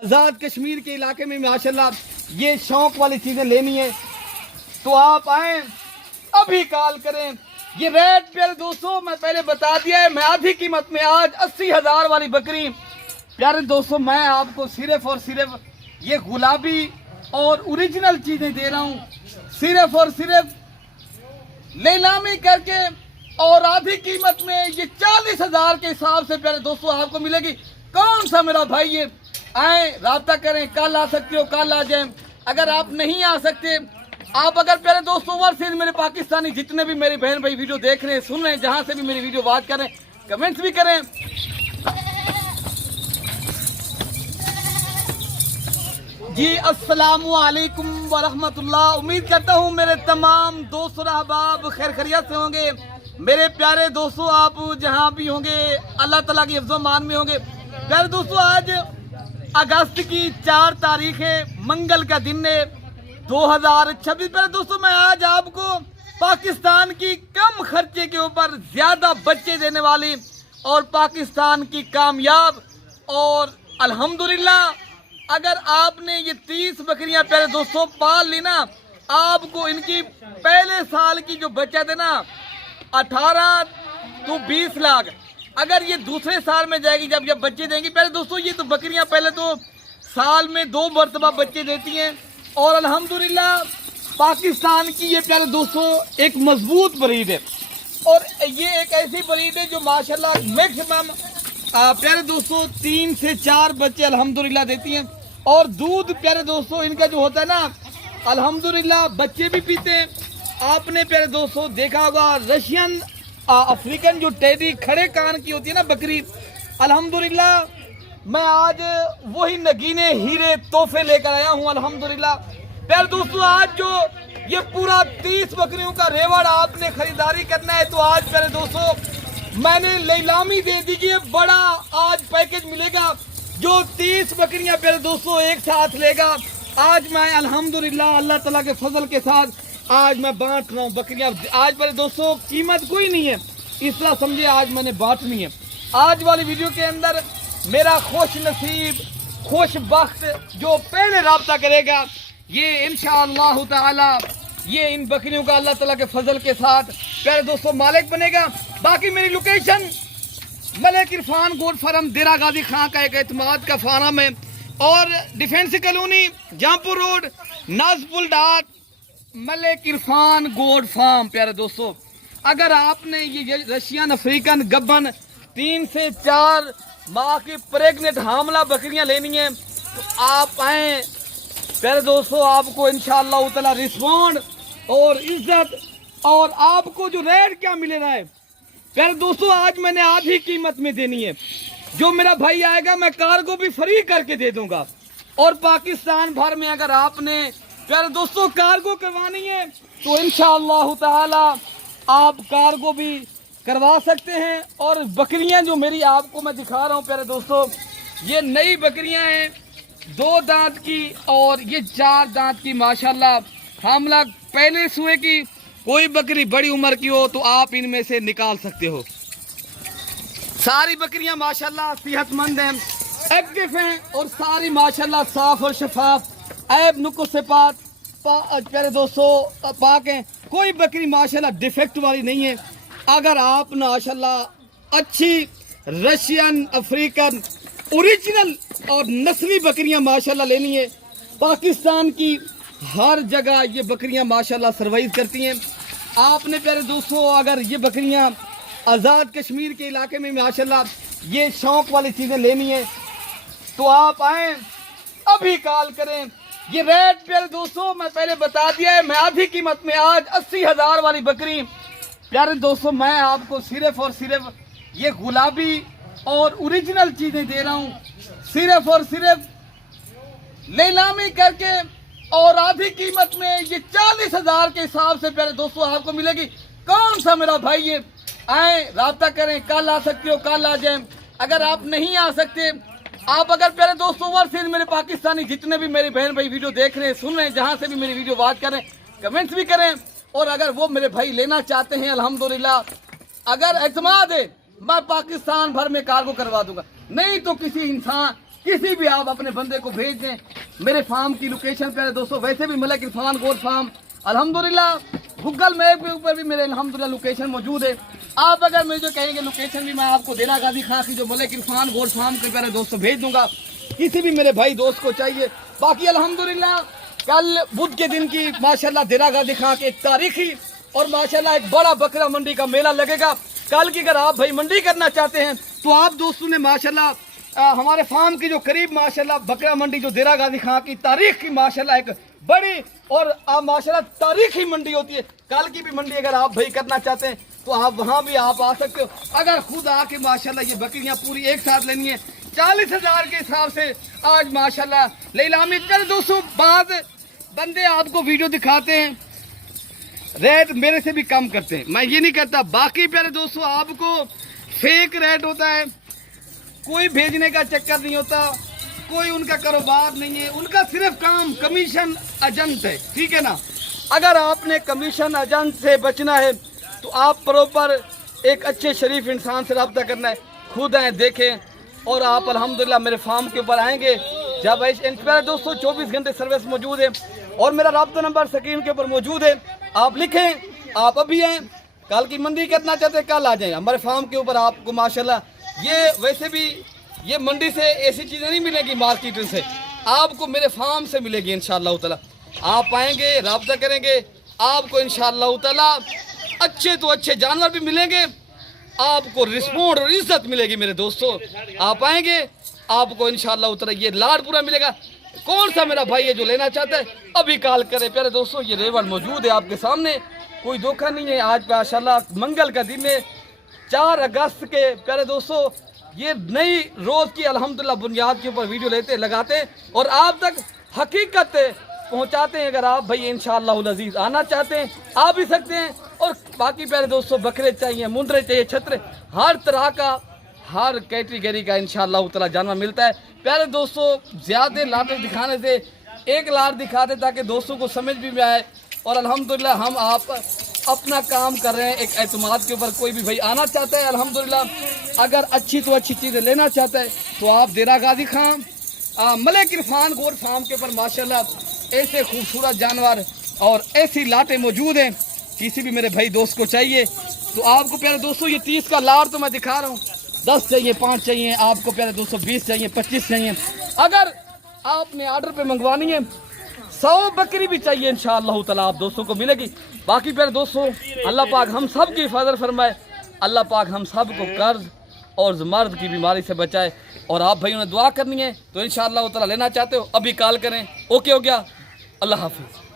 आज़ाद कश्मीर के इलाके में माशाल्लाह ये शौक वाली चीज़ें लेनी है तो आप आए, अभी कॉल करें। ये रेट प्यारे दोस्तों मैं पहले बता दिया है, मैं आधी कीमत में आज 80,000 वाली बकरी प्यारे दोस्तों मैं आपको सिर्फ और सिर्फ ये गुलाबी और ओरिजिनल चीज़ें दे रहा हूँ, सिर्फ और सिर्फ नीलामी करके और आधी कीमत में ये 40,000 के हिसाब से प्यारे दोस्तों आपको मिलेगी। कौन सा मेरा भाई ये आए, राब्ता करें, कल आ सकते हो कल आ जाए। अगर आप नहीं आ सकते, आप अगर प्यारे दोस्तों ओवरसीज मेरे पाकिस्तानी जितने भी मेरे बहन भाई वीडियो देख रहे हैं सुन रहे हैं, जहां से भी मेरी वीडियो वॉच करें, कमेंट्स भी करें। जी अस्सलामु अलैकुम वरहमतुल्लाह। उम्मीद करता हूँ मेरे तमाम दोस्त और अहबाब खैर खैरियत से होंगे। मेरे प्यारे दोस्तों आप जहाँ भी होंगे अल्लाह ताला की हिफ्ज़ मान में होंगे। प्यारे दोस्तों आज अगस्त की 4 तारीख है, मंगल का दिन है 2026। प्यारे दोस्तों मैं आज आपको पाकिस्तान की कम खर्चे के ऊपर ज्यादा बच्चे देने वाली और पाकिस्तान की कामयाब और अल्हम्दुलिल्लाह अगर आपने ये 30 बकरियां प्यारे दोस्तों पाल ली ना, आपको इनकी पहले साल की जो बचत है ना 18 to 20 लाख, अगर ये दूसरे साल में जाएगी जब बच्चे देंगी। प्यारे दोस्तों ये तो बकरियां पहले तो साल में 2 मरतबा बच्चे देती हैं और अल्हम्दुलिल्लाह पाकिस्तान की ये प्यारे दोस्तों एक मजबूत ब्रीड है और ये एक ऐसी ब्रीड है जो माशाल्लाह मैक्सिमम प्यारे दोस्तों 3 से 4 बच्चे अल्हम्दुलिल्लाह देती हैं और दूध प्यारे दोस्तों इनका जो होता है ना अल्हम्दुलिल्लाह बच्चे भी पीते हैं। आपने प्यारे दोस्तों देखा होगा रशियन अफ्रीकन जो टेडी खड़े कान की होती है ना बकरी, अल्हम्दुलिल्लाह मैं आज वही नगीने हीरे तोहफे लेकर आया हूँ अल्हम्दुलिल्लाह। प्यारे दोस्तों आज जो ये पूरा 30 बकरियों का रेवड़ आपने खरीदारी करना है तो आज प्यारे दोस्तों मैंने नीलामी दे दीजिए, बड़ा आज पैकेज मिलेगा जो 30 बकरियां प्यारे दोस्तों एक साथ लेगा। आज मैं अल्हम्दुलिल्लाह अल्लाह ताला के फजल के साथ आज मैं बांट रहा हूँ बकरियां। आज प्यारे दोस्तों कीमत कोई नहीं है, इस तरह समझिए आज मैंने बांटनी है। आज वाली वीडियो के अंदर मेरा खुश नसीब खुश बख्त जो पहले राब्ता करेगा ये इंशाअल्लाह ताला ये इन बकरियों का अल्लाह ताला के फजल के साथ प्यारे दोस्तों मालिक बनेगा। बाकी मेरी location Malik Irfan goat farm Dera Ghazi खां का एक एतमाद का फार्म है और डिफेंस कॉलोनी जहांपुर रोड नाजपुल डाट मलिक इरफान गोट फार्म। प्यारे दोस्तों अगर आपने ये रशियन अफ्रीकन गब्बन 3 से 4 माह की प्रेग्नेंट हामला बकरियां लेनी है तो आप आए प्यारे दोस्तों, आपको इंशाअल्लाह ताला रिस्पॉन्ड और इज्जत और आपको जो रेट क्या मिले रहा है प्यारे दोस्तों आज मैंने आधी कीमत में देनी है। जो मेरा भाई आएगा मैं कार्गो भी फ्री करके दे दूंगा और पाकिस्तान भर में अगर आपने प्यारे दोस्तों कार्गो करवानी है तो इंशाअल्लाह ताला आप कार्गो भी करवा सकते हैं। और बकरियां जो मेरी आपको मैं दिखा रहा हूं प्यारे दोस्तों ये नई बकरियां हैं, 2 दांत की और ये 4 दांत की माशाल्लाह हामला पहले सुए की। कोई बकरी बड़ी उम्र की हो तो आप इनमें से निकाल सकते हो। सारी बकरियां माशाल्लाह सेहतमंद हैं, एक्टिव हैं और सारी माशाल्लाह साफ और शफाफ, ऐब नुक्स से प्यारे दोस्तों पाक हैं। कोई बकरी माशाल्लाह डिफेक्ट वाली नहीं है। अगर आप माशाल्लाह अच्छी रशियन अफ्रीकन ओरिजिनल और नस्ली बकरियां माशाल्लाह लेनी है, पाकिस्तान की हर जगह ये बकरियां माशाल्लाह सर्वाइव करती हैं। आपने प्यारे दोस्तों अगर ये बकरियां आज़ाद कश्मीर के इलाके में माशाल्लाह ये शौक वाली चीज़ें लेनी है तो आप आए, अभी कॉल करें। ये रेट प्यारे दोस्तों मैं पहले बता दिया है, मैं आधी कीमत में आज 80,000 वाली बकरी प्यारे दोस्तों मैं आपको सिर्फ और सिर्फ ये गुलाबी और ओरिजिनल चीज़ें दे रहा हूँ, सिर्फ और सिर्फ नीलामी करके और आधी कीमत में ये 40,000 के हिसाब से प्यारे दोस्तों आपको मिलेगी। कौन सा मेरा भाई ये आए, राब्ता करें, कल आ सकते हो कल आ जाए। अगर आप नहीं आ सकते, आप अगर प्यारे दोस्तों ओवरसीज मेरे पाकिस्तानी जितने भी मेरे बहन भाई वीडियो देख रहे हैं सुन रहे हैं, जहां से भी मेरी वीडियो वॉच करें, कमेंट्स भी करें। और अगर वो मेरे भाई लेना चाहते हैं अल्हम्दुलिल्लाह अगर एतमाद है मैं पाकिस्तान भर में कार्गो करवा दूंगा, नहीं तो किसी इंसान किसी भी आप अपने बंदे को भेज दें। मेरे फार्म की लोकेशन प्यारे दोस्तों, वैसे भी मलिक इरफान गोट फार्म अल्हम्दुलिल्लाह गूगल मैप के ऊपर भी मेरे अल्हम्दुलिल्लाह लोकेशन मौजूद है। आप अगर मुझे जो कहेंगे लोकेशन भी मैं आपको देना गाजी खां की जो मलिक इरफान गोट फार्म के प्यारे दोस्तों भेज दूंगा, किसी भी मेरे भाई दोस्त को चाहिए। बाकी अल्हम्दुलिल्लाह कल बुध के दिन की माशाल्लाह देना गाजी खां के एक तारीखी और माशाल्लाह एक बड़ा बकरा मंडी का मेला लगेगा कल की। अगर आप भाई मंडी करना चाहते हैं तो आप दोस्तों ने माशाल्लाह हमारे फार्म की जो करीब माशाल्लाह बकरा मंडी जो देरा गाजी खां की तारीख की माशाल्लाह एक बड़ी और माशाल्लाह तारीखी मंडी होती है। कल की भी मंडी अगर आप भाई करना चाहते हैं तो आप वहां भी आप आ सकते हो। अगर खुद आके माशाल्लाह ये बकरियां पूरी एक साथ लेनी है 40,000 के हिसाब से आज माशाल्लाह नीलामी कर। दोस्तों बाद बंदे आपको वीडियो दिखाते हैं, रेट मेरे से भी कम करते हैं, मैं ये नहीं करता। बाकी प्यारे दोस्तों आपको फेक रेट होता है, कोई भेजने का चक्कर नहीं होता, कोई उनका कारोबार नहीं है, उनका सिर्फ काम कमीशन एजेंट है, ठीक है ना। अगर आपने कमीशन एजेंट से बचना है तो आप प्रॉपर एक अच्छे शरीफ इंसान से रब्ता करना है। खुद आए देखें और आप अल्हम्दुलिल्लाह मेरे फार्म के ऊपर आएंगे जब प्यारे दोस्तों 24 घंटे सर्विस मौजूद है और मेरा रब्ता नंबर स्क्रीन के ऊपर मौजूद है। आप लिखें, आप अभी आएँ, कल की मंडी करना चाहते हैं कल आ जाएं हमारे फार्म के ऊपर। आपको माशाल्लाह ये वैसे भी ये मंडी से ऐसी चीज़ें नहीं मिलेगी मार्केट से, आपको मेरे फार्म से मिलेगी इंशाअल्लाह ताला। आप आएंगे रब्ता करेंगे, आपको इंशाअल्लाह ताला अच्छे तो अच्छे जानवर भी मिलेंगे, आपको रिस्पॉन्ड और इज्जत मिलेगी मेरे दोस्तों। आप आएंगे आपको इंशाअल्लाह ताला ये लाड पूरा मिलेगा। कौन सा मेरा भाई है जो लेना चाहता है अभी कॉल करे प्यारे दोस्तों। ये रेवड़ मौजूद है आपके सामने, कोई धोखा नहीं है। आज माशाल्लाह मंगल का दिन है 4 अगस्त के प्यारे दोस्तों। ये नई रोज़ की अल्हम्दुलिल्लाह बुनियाद के ऊपर वीडियो लेते लगाते और आप तक हकीकत पहुंचाते हैं। अगर आप भाई इंशाअल्लाह अज़ीज़ आना चाहते हैं आ भी सकते हैं। और बाकी प्यारे दोस्तों बकरे चाहिए, मुंदरे चाहिए, छतरे, हर तरह का हर कैटेगरी का इंशाअल्लाह ताला जानवर मिलता है। प्यारे दोस्तों ज़्यादा लाटे दिखाने से एक लाट दिखा दे ताकि दोस्तों को समझ भी आए। और अल्हम्दुलिल्लाह हम आप अपना काम कर रहे हैं एक एतमाद के ऊपर। कोई भी भाई आना चाहता है अल्हम्दुलिल्लाह अगर अच्छी तो अच्छी चीज़ें लेना चाहता है तो आप देरा गाजी खां मलिक इरफान गोट फार्म के ऊपर माशाल्लाह ऐसे खूबसूरत जानवर और ऐसी लाटें मौजूद हैं। किसी भी मेरे भाई दोस्त को चाहिए तो आपको प्यारे दोस्तों ये 30 का लाट तो मैं दिखा रहा हूँ, 10 चाहिए, 5 चाहिए, आपको प्यारे दोस्तों 20 चाहिए, 25 चाहिए। अगर आपने ऑर्डर पे मंगवानी है 100 बकरी भी चाहिए इंशाअल्लाह ताला आप दोस्तों को मिलेगी। बाकी प्यारे दोस्तों अल्लाह पाक हम सब की हिफाजत फरमाए, अल्लाह पाक हम सब को कर्ज और मर्द की बीमारी से बचाए। और आप भाइयों ने दुआ करनी है तो इंशाअल्लाह ताला लेना चाहते हो अभी कॉल करें। ओके हो गया, अल्लाह हाफिज़।